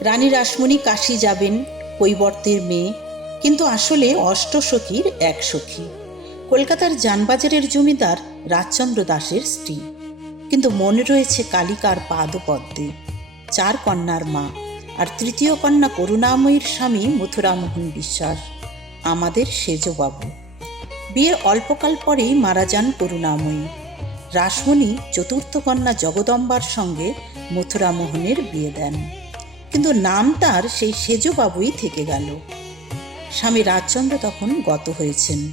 রানী রাসমণি কাশি যাবেন, কৈবর্তের মেয়ে। কিন্তু আসলে অষ্টসখীর এক সখী। কলকাতার যানবাজারের জমিদার রাজচন্দ্র দাসের স্ত্রী। কিন্তু মনে রয়েছে কালিকার পাদপদ্মে। চার কন্যার মা আর তৃতীয় কন্যা করুণাময়ীর স্বামী মথুরামোহন বিশ্বাস, আমাদের সেজবাবু। বিয়ের অল্পকাল পরেই মারা যান করুণাময়ী। রাসমণি চতুর্থ কন্যা জগদম্বার সঙ্গে মথুরামোহনের বিয়ে দেন। কিন্তু নাম তার সেই সেজবাবুই থেকে গেল। স্বামী রাজচন্দ্র তখন গত হয়েছেন।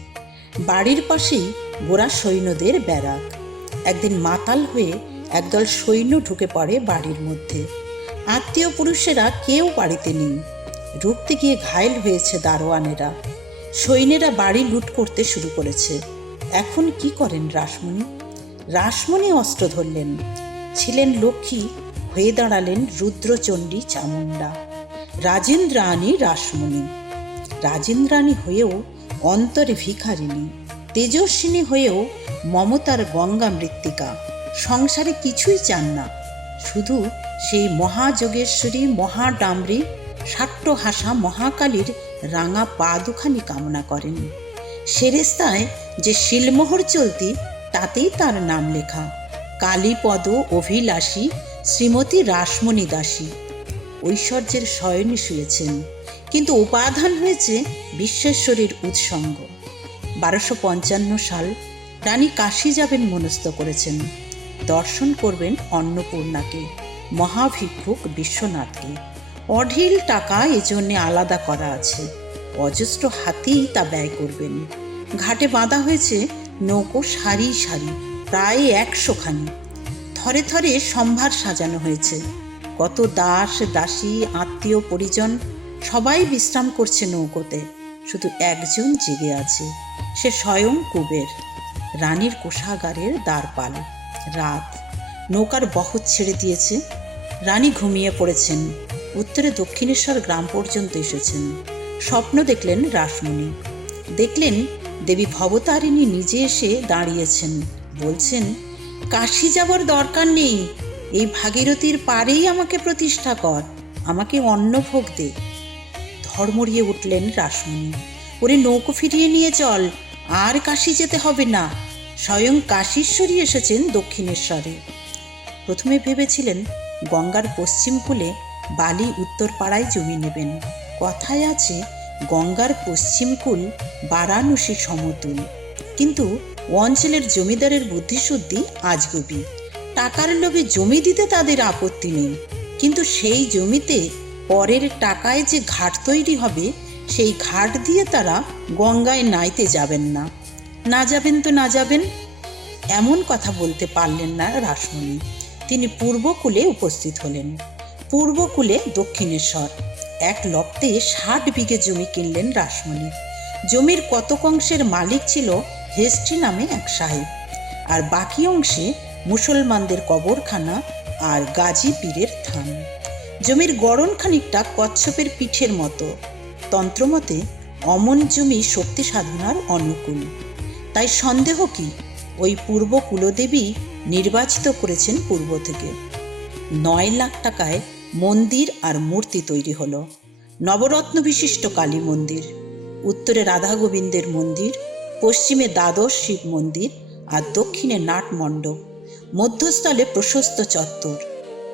বাড়ির পাশেই গোড়া সৈন্যদের ব্যারাক। একদিন মাতাল হয়ে একদল সৈন্য ঢুকে পড়ে বাড়ির মধ্যে। আত্মীয় পুরুষেরা কেউ বাড়িতে নেই। রুখতে গিয়ে ঘায়েল হয়েছে দারোয়ানেরা। সৈন্যেরা বাড়ি লুট করতে শুরু করেছে। এখন কি করেন রাসমণি? রাসমণি অস্ত্র ধরলেন। ছিলেন লক্ষ্মী হয়ে দাঁড়ালেন রুদ্রচণ্ডী চামুণ্ডা, রাজেন্দ্রাণী রাসমণি। রাজেন্দ্রাণী হয়েও অন্তরে ভিখারিণী, তেজস্বিনী হয়েও মমতার গঙ্গা মৃত্তিকা। সংসারে কিছুই চান না, শুধু সেই মহাযোগেশ্বরী, মহাডামরি, সাট্টহাসা মহাকালীর রাঙা পা দুখানি কামনা করেন। সেরেস্তায় যে শিলমোহর চলতি, তাতেই তার নাম লেখা। কালীপদ অভিলাষী শ্রীমতী রাসমণি দাসী। ঐশ্বর্যের শয়নে শুয়েছেন। কিন্তু উপাধান হয়েছে বিশ্বেশ্বরীর উৎসঙ্গ। বারোশো পঞ্চান্ন সাল রানী কাশী যাবেন মনস্থ করেছেন। দর্শন করবেন অন্নপূর্ণাকে, মহাভিক্ষুক বিশ্বনাথকে। অঢিল টাকা এজন্যে আলাদা করা আছে। অজস্র হাতেই তা ব্যয় করবেন। ঘাটে বাঁধা হয়েছে নৌকো সারি সারি, প্রায় একশোখানি। থরে থরে সম্ভার সাজানো হয়েছে। কত দাস, দাসী, আত্মীয়, পরিজন, সবাই বিশ্রাম করছে নৌকোতে। শুধু একজন জেগে আছে, সে স্বয়ং কুবের, রানীর কোষাগারের দ্বারপাল। রাত, নৌকার বহর ছেড়ে দিয়েছে, রানী ঘুমিয়ে পড়েছেন, উত্তরে দক্ষিণেশ্বর গ্রাম পর্যন্ত এসেছেন। স্বপ্ন দেখলেন রাসমণি। দেখলেন দেবী ভবতারিণী নিজে এসে দাঁড়িয়েছেন, বলছেন কাশি যাবার দরকার নেই। এই ভাগীরথীর পারেই আমাকে প্রতিষ্ঠা কর। আমাকে অন্নভোগ দে। ধর্মড়িয়ে উঠলেন রাসমণি। ওরে নৌকো ফিরিয়ে নিয়ে চল। আর কাশি যেতে হবে না। স্বয়ং কাশীশ্বরী এসেছেন দক্ষিণেশ্বরে। প্রথমে ভেবেছিলেন গঙ্গার পশ্চিম কূলে বালি উত্তর পাড়ায় জমি নেবেন। কথায় আছে, গঙ্গার পশ্চিম কূল বারাণসী সমতুল। কিন্তু অঞ্চলের জমিদারের বুদ্ধিশুদ্ধি আজগুবি। টাকার লোভে জমি দিতে তাদের আপত্তি নেই। কিন্তু সেই জমিতে পরের টাকায় যে ঘাট তৈরি হবে, সেই ঘাট দিয়ে তারা গঙ্গায় নাইতে যাবেন না। না যাবেন তো না যাবেন। এমন কথা বলতে পারলেন না রাসমণি। তিনি পূর্বকূলে উপস্থিত হলেন। পূর্বকূলে দক্ষিণেশ্বর। এক লপ্তে ষাট বিঘে জমি কিনলেন রাসমণি। জমির কতক অংশের মালিক ছিল হেস্টি নামে এক সাহেব আর বাকি অংশে মুসলমানদের কবরখানা আর গাজী পীরের থান। জমির গড়ন খানিকটা কচ্ছপের পিঠের মতো। তন্ত্রমতে অমন জমি শক্তি সাধনার অনুকূল। তাই সন্দেহ কি, ওই পূর্ব কুলদেবী নির্বাচিত করেছেন পূর্ব থেকে। নয় লাখ টাকায় মন্দির আর মূর্তি তৈরি হলো। নবরত্ন বিশিষ্ট কালী মন্দির। উত্তরে রাধা গোবিন্দের মন্দির পশ্চিমে দ্বাদশ শিব মন্দির আর দক্ষিণে নাট মণ্ডপ, মধ্যস্থলে প্রশস্ত চত্বর।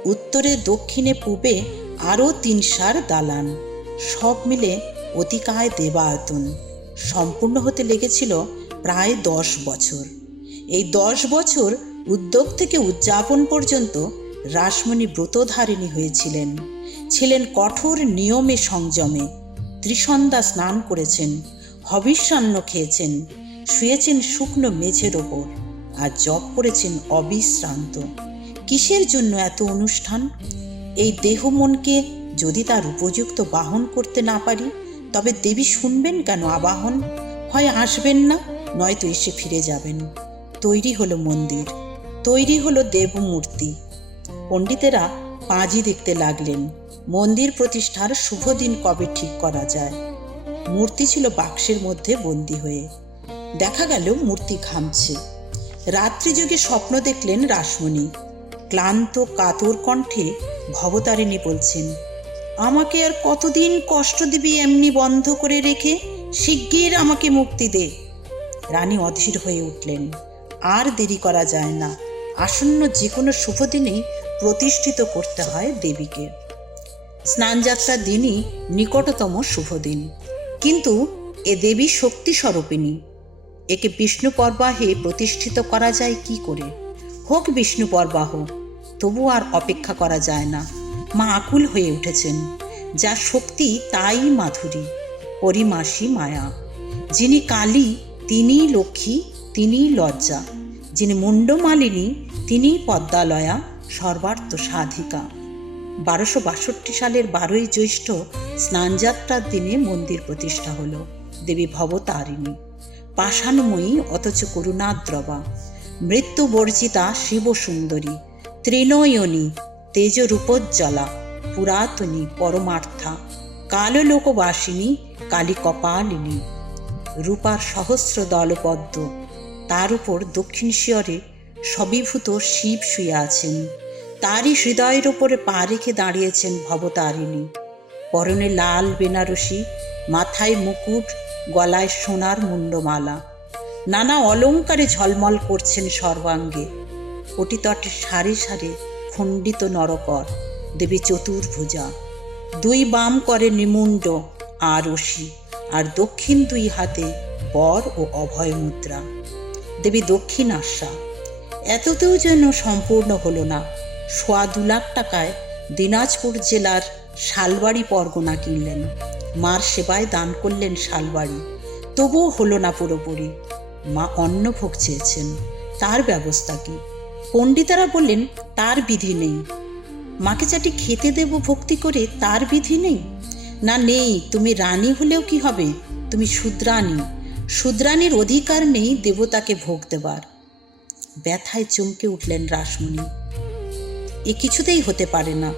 উত্তরে, দক্ষিণে পূবে আরও তিন সার দালান, সব মিলে অতিকায় দেবায়তন। সম্পূর্ণ হতে লেগেছিল প্রায় দশ বছর। এই দশ বছর উদ্যোগ থেকে উদযাপন পর্যন্ত রাসমণি ব্রতধারিণী হয়েছিলেন। ছিলেন কঠোর নিয়মে সংযমে, ত্রিসন্ধ্যা স্নান করেছেন, হবিষ্যান্ন খেয়েছেন শুয়েছেন শুকনো মেঝের ওপর আর জপ করেছেন অবিশ্রান্ত। কিসের জন্য এত অনুষ্ঠান? এই দেহ মনকে যদি তার উপযুক্ত বাহন করতে না পারি, তবে দেবী শুনবেন কেন আবাহন? হয় আসবেন না, নয়তো এসে ফিরে যাবেন। তৈরি হলো মন্দির, তৈরি হলো দেবমূর্তি। পণ্ডিতেরা পাঁজি দেখতে লাগলেন, মন্দির প্রতিষ্ঠার শুভ দিন কবে ঠিক করা যায়? মূর্তি ছিল বাক্সের মধ্যে বন্দি হয়ে। দেখা গেল মূর্তি ঘামছে। রাত্রিযোগে স্বপ্ন দেখলেন রাসমণি। ক্লান্ত, কাতর কণ্ঠে ভবতারিণী বলছেন, আমাকে আর কতদিন কষ্ট দিবি এমনি বন্ধ করে রেখে? শিগগির আমাকে মুক্তি দে। রানী অধীর হয়ে উঠলেন, আর দেরি করা যায় না। আসন্ন যে কোনো শুভ দিনেই প্রতিষ্ঠিত করতে হয় দেবীকে। স্নানযাত্রার দিনই নিকটতম শুভ দিন। কিন্তু এ দেবী শক্তি স্বরূপিণী একে বিষ্ণু পর্বাহে প্রতিষ্ঠিত করা যায় কি করে? হোক বিষ্ণু পর্বাহ, তবু আর অপেক্ষা করা যায় না। মা আকুল হয়ে উঠেছেন। যা শক্তি তাই মাধুরী। পরিমাসী মায়া, যিনি কালী, তিনিই লক্ষ্মী, তিনিই লজ্জা। যিনি মুন্ডমালিনী তিনিই পদ্মালয়া, সর্বার্থ সাধিকা। বারোশো বাষট্টি সালের বারোই জ্যৈষ্ঠ স্নানযাত্রার দিনে মন্দির প্রতিষ্ঠা হলো। দেবী ভবতারিণী। পাষাণময়ী, অথচ করুণাদ্রবা। মৃত্যু বর্জিতা শিব সুন্দরী ত্রিনয়নী, তেজরূপজ্জ্বলা, পুরাতনী পরমার্থা, কাললোকবাসিনী কালী কপালিনী রূপার সহস্র দলপদ্ম তার উপর দক্ষিণ শিয়রে সবিভূত শিব শুয়ে আছেন। তারই হৃদয়ের ওপরে পা রেখে দাঁড়িয়েছেন ভবতারিণী। পরনে লাল বেনারসি, মাথায় মুকুট গলায় সোনার মুন্ডমালা নানা অলঙ্কারে ঝলমল করছেন সর্বাঙ্গে। অটিতটে সারি সারি খণ্ডিত নরকর, দেবী চতুর্ভুজা। দুই বাম করে নিমুণ্ড আর রশি আর দক্ষিণ দুই হাতে বর ও অভয় মুদ্রা। দেবী দক্ষিণ আশা এততেও যেন সম্পূর্ণ হলো না। সোয়া দু লাখ টাকায় দিনাজপুর জেলার শালবাড়ি পরগনা কিনলেন। মার সেবায় দান করলেন শালবাড়ি। তবুও হলো না পুরোপুরি। মা অন্নভোগ চেয়েছেন। তার ব্যবস্থা কি? পণ্ডিতারা বললেন, তার বিধি নেই। মাকে চাটি খেতে দেব ভক্তি করে তার বিধি নেই? না নেই, তুমি রানী হলেও কি হবে? তুমি শুদ্রানী শুদ্রানীর অধিকার নেই দেবতাকে ভোগ দেবার। ব্যথায় চমকে উঠলেন রাসমণি। এ কিছুতেই হতে পারে না।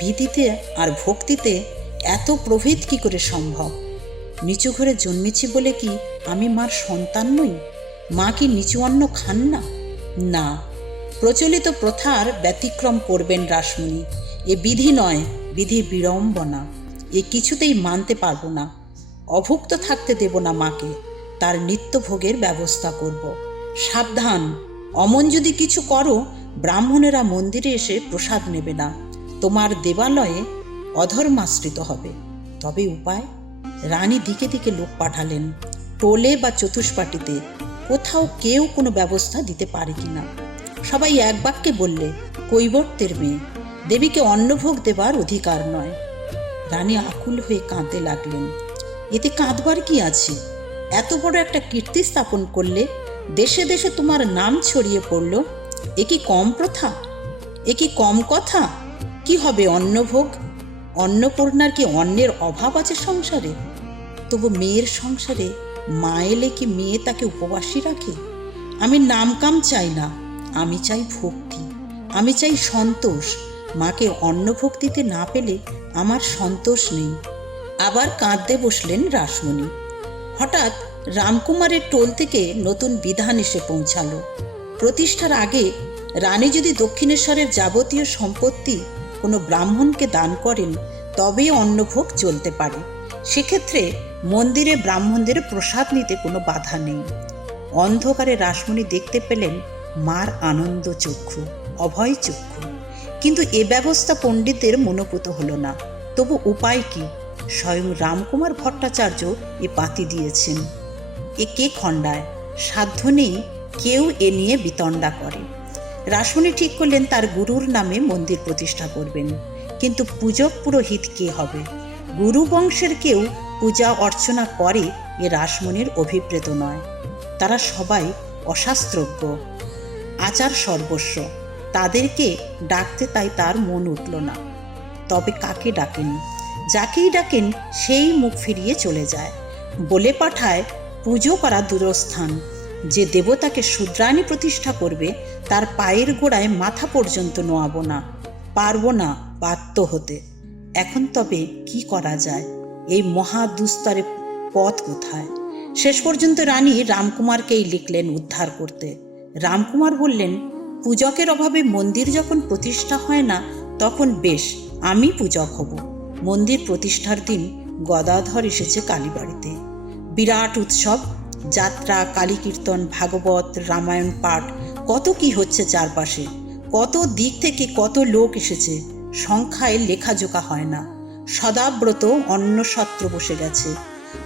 বিধিতে আর ভক্তিতে এত প্রভেদ কি করে সম্ভব? নিচু ঘরে জন্মেছি বলে কি আমি মার সন্তান নই? মা কি নিচু অন্ন খান না? না। প্রচলিত প্রথার ব্যতিক্রম করবেন রাসমণি। এ বিধি নয়, বিধি বিড়ম্বনা। এ কিছুতেই মানতে পারব না। অভুক্ত থাকতে দেব না মাকে। তার নিত্যভোগের ব্যবস্থা করব। সাবধান। অমন যদি কিছু করো, ব্রাহ্মণেরা মন্দিরে এসে প্রসাদ নেবে না। তোমার দেবালয়ে অধর্মাশ্রিত হবে। তবে উপায়? রানী দিকে দিকে লোক পাঠালেন, টোলে বা চতুষ্পাটিতে। কোথাও কেউ কোনো ব্যবস্থা দিতে পারে কি না সবাই এক বাক্যে বললে, কৈবর্তের মেয়ে, দেবীকে অন্নভোগ দেবার অধিকার নয়। রানী আকুল হয়ে কাঁদতে লাগলেন, এতে কাঁদবার কি আছে? এত বড় একটা কীর্তি স্থাপন করলে দেশে দেশে তোমার নাম ছড়িয়ে পড়ল? এ কি কম প্রথা? এ কি কম কথা? কি হবে অন্নভোগ? অন্নপূর্ণার কি অন্যের অভাব আছে সংসারে? তবু মেয়ের সংসারে মা এলে কি মেয়ে তাকে উপবাসী রাখে? আমি নামকাম চাই না, আমি চাই ভক্তি। আমি চাই সন্তোষ। মাকে অন্নভোগ দিতে না পেলে আমার সন্তোষ নেই। আবার কাঁদতে বসলেন রাসমণি। হঠাৎ রামকুমারের টোল থেকে নতুন বিধান এসে পৌঁছালো। প্রতিষ্ঠার আগে রানী যদি দক্ষিণেশ্বরের যাবতীয় সম্পত্তি কোনো ব্রাহ্মণকে দান করেন, তবেই অন্নভোগ চলতে পারে। সেক্ষেত্রে মন্দিরে ব্রাহ্মণদের প্রসাদ নিতে কোনো বাধা নেই। অন্ধকারে রাসমণি দেখতে পেলেন মার আনন্দ চক্ষু, অভয় চক্ষু। কিন্তু এ ব্যবস্থা পণ্ডিতের মনোপুত হলো না। তবু উপায় কি? স্বয়ং রামকুমার ভট্টাচার্য এ পাতি দিয়েছেন। এ কে খণ্ডায়? সাধ্য নেই, কেউ এ নিয়ে বিতণ্ডা করে। রাসমণি ঠিক করলেন তার গুরুর নামে মন্দির প্রতিষ্ঠা করবেন। কিন্তু পূজক পুরোহিত কে হবে? গুরু বংশের কেউ পূজা অর্চনা করে এ রাসমণির অভিপ্রেত নয়। তারা সবাই অশাস্ত্রজ্ঞ, আচার সর্বস্ব। তাদেরকে ডাকতে তাই তার মন উঠল না। তবে কাকে ডাকেন? যাকেই ডাকেন, সেই মুখ ফিরিয়ে চলে যায়। বলে পাঠায়, পুজো করা দূরস্থান। যে দেবতাকে শুদ্রাণী প্রতিষ্ঠা করবে তার পায়ের গোড়ায় মাথা পর্যন্ত নোয়াবো না, পারব না বাধ্য হতে। এখন তবে কি করা যায়? এই মহা দুস্তরে পথ কোথায়? শেষ পর্যন্ত রানী রামকুমারকেই লিখলেন উদ্ধার করতে। রামকুমার বললেন, পূজকের অভাবে মন্দির যখন প্রতিষ্ঠা হয় না, তখন বেশ, আমি পূজক হব। মন্দির প্রতিষ্ঠার দিন গদাধর এসেছে কালীবাড়িতে। বিরাট উৎসব, যাত্রা কালী কীর্তন ভাগবত, রামায়ণ পাঠ কত কি হচ্ছে চারপাশে? কত দিক থেকে কত লোক এসেছে? সংখ্যায় লেখাজোকা হয় না। সদাব্রত অন্ন সত্র বসে গেছে।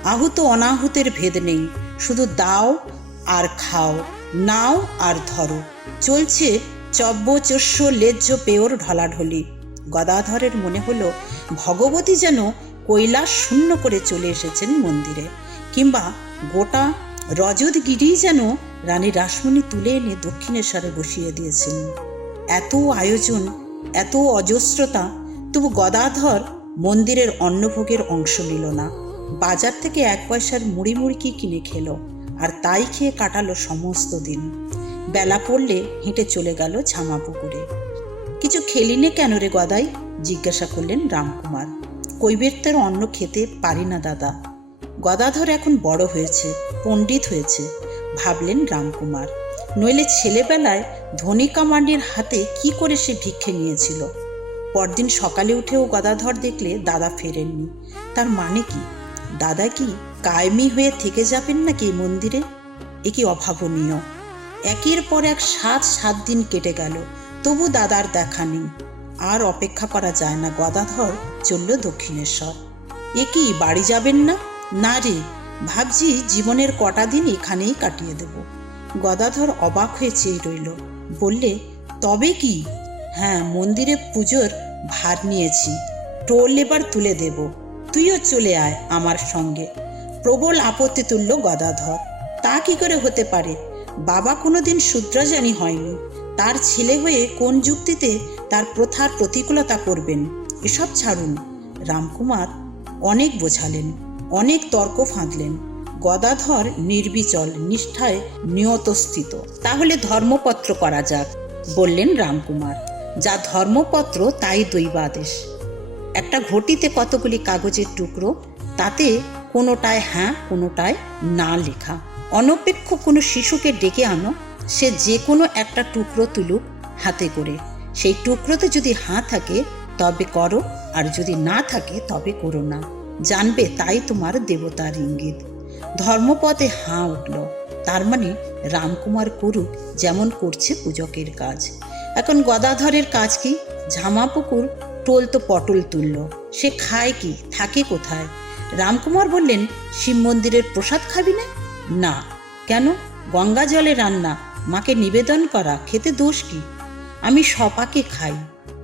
আহুত অনাহুতের ভেদ নেই। শুধু দাও আর খাও, নাও আর ধরো। চলছে চব্যচস্য লেজ্জ পেয়র ঢলাঢলি। গদাধরের মনে হলো ভগবতী যেন কৈলাস শূন্য করে চলে এসেছেন মন্দিরে, কিংবা গোটা রজতগিরি যেন রানী রাসমণি তুলে এনে দক্ষিণেশ্বরে বসিয়ে দিয়েছেন। এত আয়োজন, এত অজস্রতা, তবু গদাধর মন্দিরের অন্নভোগের অংশ নিল না। বাজার থেকে এক পয়সার মুড়ি মুড়কি কিনে খেলো আর তাই খেয়ে কাটালো সমস্ত দিন। বেলা পড়লে হেঁটে চলে গেল ঝামা পুকুরে কিছু খেলিনে কেন রে গদাই? জিজ্ঞাসা করলেন রামকুমার। কৈবেত্যের অন্ন খেতে পারি না দাদা। গদাধর এখন বড় হয়েছে, পণ্ডিত হয়েছে, ভাবলেন রামকুমার। নইলে ছেলেবেলায় ধনী কামান্ডির হাতে কি করে সে ভিক্ষে নিয়েছিল? পরদিন সকালে উঠেও গদাধর দেখলে দাদা ফেরেননি। তার মানে কি? দাদা কি কায়েমি হয়ে থেকে যাবেন নাকি মন্দিরে? এ কি অভাবনীয়। একের পর এক সাত সাত দিন কেটে গেল, তবু দাদার দেখা নেই। আর অপেক্ষা করা যায় না, গদাধর চলল দক্ষিণেশ্বর। এ কি বাড়ি যাবেন না? না রে, ভাবছি জীবনের কটা দিন এখানেই কাটিয়ে দেব। গদাধর অবাক হয়ে চেয়ে রইল, বললে, তবে কি? হ্যাঁ মন্দিরে পুজোর ভার নিয়েছি, টোল এবার তুলে দেব। তুইও চলে আয় আমার সঙ্গে। প্রবল আপত্তি তুলল গদাধর। তা কি করে হতে পারে? বাবা কোনোদিন শূদ্রাজানি হয়নি। তার ছেলে হয়ে কোন যুক্তিতে তার প্রথার প্রতিকূলতা করবেন? এসব ছাড়ুন। রামকুমার অনেক বোঝালেন। অনেক তর্ক ফাঁদলেন। গদাধর নির্বিচল, নিষ্ঠায় নিয়তস্থিত। তাহলে ধর্মপত্র করা যাক, বললেন রামকুমার। যা ধর্মপত্র, তাই দৈবাদেশ। একটা ঘটিতে কতগুলি কাগজের টুকরো, তাতে কোনোটায় হ্যাঁ কোনোটায় না লেখা। অনপেক্ষ কোনো শিশুকে ডেকে আনো, সে যে কোনো একটা টুকরো তুলুক হাতে করে। সেই টুকরোতে যদি হাঁ থাকে, তবে করো, আর যদি না থাকে, তবে করো না। জানবে তাই তোমার দেবতার ইঙ্গিত। ধর্মপথে হাঁ উঠল। তার মানে রামকুমার করুক যেমন করছে পূজকের কাজ। এখন গদাধরের কাজ কি? ঝামাপুকুর টোল তো পটল তুলল। সে খায় কি? থাকে কোথায়? রামকুমার বললেন, শিব মন্দিরের প্রসাদ খাবি না? না। কেন? গঙ্গা জলে রান্না, মাকে নিবেদন করা, খেতে দোষ কি? আমি সপাকে খাই।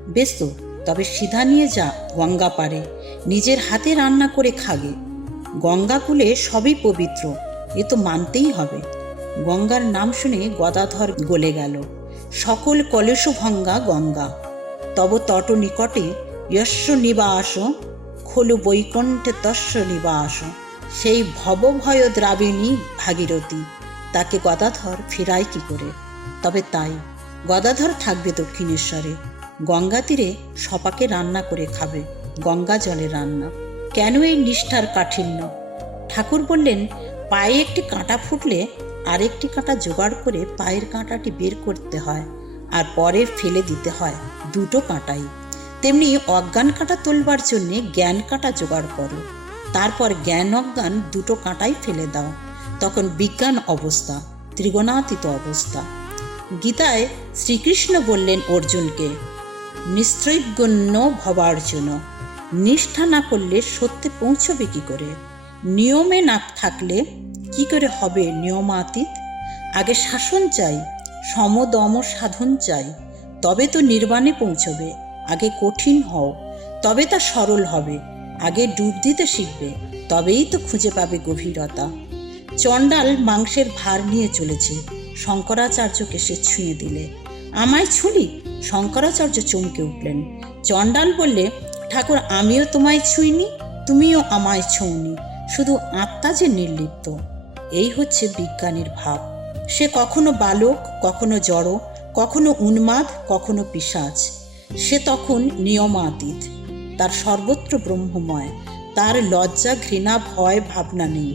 বেশ তো, তবে সিধা নিয়ে যা, গঙ্গা পারে নিজের হাতে রান্না করে খাগে গঙ্গাকুলে সবই পবিত্র, এ তো মানতেই হবে। গঙ্গার নাম শুনে গদাধর গলে গেল। সকল কলেশ ভঙ্গা গঙ্গা। তব তট নিকটে যস্য নিবাস, খোলু বৈকুণ্ঠে তস্য নিবাস। সেই ভবভয় দ্রাবিণী ভাগীরথী, তাকে গদাধর ফেরায় কি করে? তবে তাই, গদাধর থাকবে দক্ষিণেশ্বরে। গঙ্গা তীরে সপাকে রান্না করে খাবে। গঙ্গা জলে রান্না। কেন এই নিষ্ঠার কাঠিন্য? ঠাকুর বললেন, পায়ে একটি কাঁটা ফুটলে আরেকটি কাঁটা জোগাড় করে পায়ের কাঁটাটি বের করতে হয় আর পরে ফেলে দিতে হয় দুটো কাঁটাই। তেমনি অজ্ঞান কাঁটা তোলবার জন্যে জ্ঞান কাঁটা জোগাড় করো। তারপর জ্ঞান অজ্ঞান দুটো কাঁটাই ফেলে দাও। তখন বিজ্ঞান অবস্থা, ত্রিগণাতীত অবস্থা। গীতায় শ্রীকৃষ্ণ বললেন অর্জুনকে নিশ্চৈগণ্য ভবার্জুন। নিষ্ঠা না করলে সত্যে পৌঁছবে কি করে? নিয়মে না থাকলে কি করে হবে নিয়মাতীত? আগে শাসন চাই, সমদম সাধন চাই, তবে তো নির্বাণে পৌঁছবে, আগে কঠিন হও, তবে তা সরল হবে, আগে ডুব দিতে শিখবে, তবেই তো খুঁজে পাবে গভীরতা। চণ্ডাল মাংসের ভার নিয়ে চলেছে, শঙ্করাচার্যকে সে ছুঁয়ে দিলে। আমায় ছুলি? শঙ্করাচার্য চমকে উঠলেন। চণ্ডাল বললে ঠাকুর, আমিও তোমায় ছুঁইনি, তুমিও আমায় ছুঁনি শুধু আত্মা যে নির্লিপ্ত, এই হচ্ছে বিজ্ঞানীর ভাব। সে কখনো বালক, কখনো জড়, কখনো উন্মাদ, কখনো পিসাচ সে তখন নিয়মাতীত, তার সর্বত্র ব্রহ্মময়, তার লজ্জা, ঘৃণা, ভয়, ভাবনা নেই।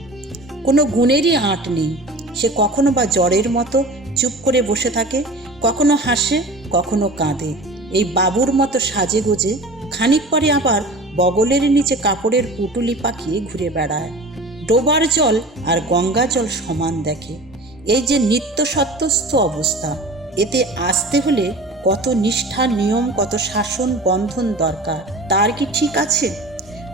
কোনো গুণেরই আঁট নেই। সে কখনো বা জ্বরের মতো চুপ করে বসে থাকে, কখনো হাসে, কখনো কাঁদে। এই বাবুর মতো সাজে গোজে খানিক পরে আবার বগলের নিচে কাপড়ের পুটুলি পাকিয়ে ঘুরে বেড়ায়। ডোবার জল আর গঙ্গা জল সমান দেখে। এই যে নিত্য সত্যস্থ অবস্থা, এতে আসতে হলে কত নিষ্ঠা নিয়ম, কত শাসন বন্ধন দরকার, তার কি ঠিক আছে?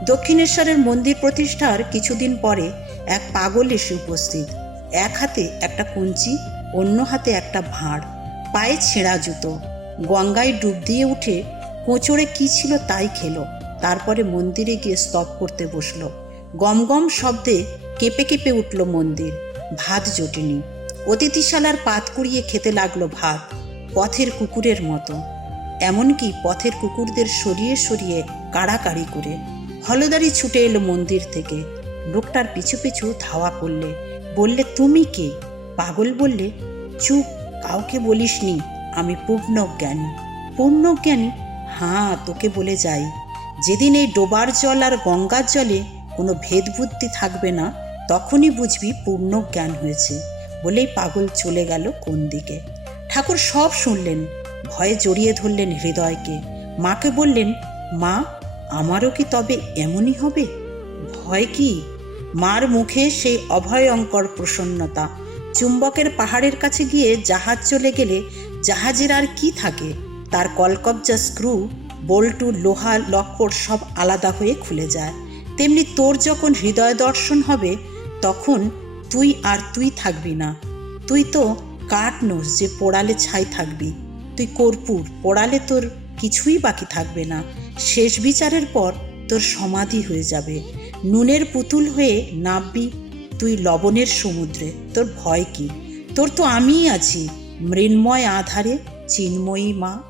দক্ষিণেশ্বরের মন্দির প্রতিষ্ঠার কিছুদিন পরে এক পাগল এসে উপস্থিত। এক হাতে একটা কুঞ্চি, অন্য হাতে একটা ভাঁড়, পায়ে ছেঁড়া জুতো। গঙ্গায় ডুব দিয়ে উঠে কোঁচড়ে কি ছিল তাই খেলো। তারপরে মন্দিরে গিয়ে স্তব করতে বসল। গম গম শব্দে কেঁপে কেঁপে উঠল মন্দির। ভাত জোটেনি। অতিথিশালার পাত কুড়িয়ে খেতে লাগল ভাত, পথের কুকুরের মতো। এমনকি পথের কুকুরদের সরিয়ে সরিয়ে কাড়াকাড়ি করে হলদারি ছুটে এলো মন্দির থেকে। লোকটার পিছু পিছু ধাওয়া করলে, বললে, তুমি কে? পাগল বললে, চুপ, কাউকে বলিসনি, আমি পূর্ণ জ্ঞানী হ্যাঁ তোকে বলে যাই। যেদিন এই ডোবার জল আর গঙ্গার জলে কোনো ভেদবুদ্ধি থাকবে না, তখনই বুঝবি পূর্ণ জ্ঞান হয়েছে বলেই পাগল চলে গেল কোন দিকে। ঠাকুর সব শুনলেন, ভয়ে জড়িয়ে ধরলেন হৃদয়কে। মাকে বললেন, মা, আমারও কি তবে এমনই হবে? ভয় কি? মার মুখে সেই অভয়ঙ্কর প্রসন্নতা। চুম্বকের পাহাড়ের কাছে গিয়ে জাহাজ চলে গেলে জাহাজের আর কি থাকে? তার কলকবজা স্ক্রু, বল্টু, লোহা, লক্কর সব আলাদা হয়ে খুলে যায়। তেমনি তোর যখন হৃদয় দর্শন হবে, তখন তুই আর তুই থাকবি না। তুই তো কাঠ নোস যে পোড়ালে ছাই থাকবি। তুই কর্পূর, পোড়ালে তোর কিছুই বাকি থাকবে না। শেষ বিচারের পর তোর সমাধি হয়ে যাবে। নুনের পুতুল হয়ে নামবি তুই লবণের সমুদ্রে। তোর ভয় কি? তোর তো আমিই আছি, মৃন্ময় আধারে চিন্ময়ী মা।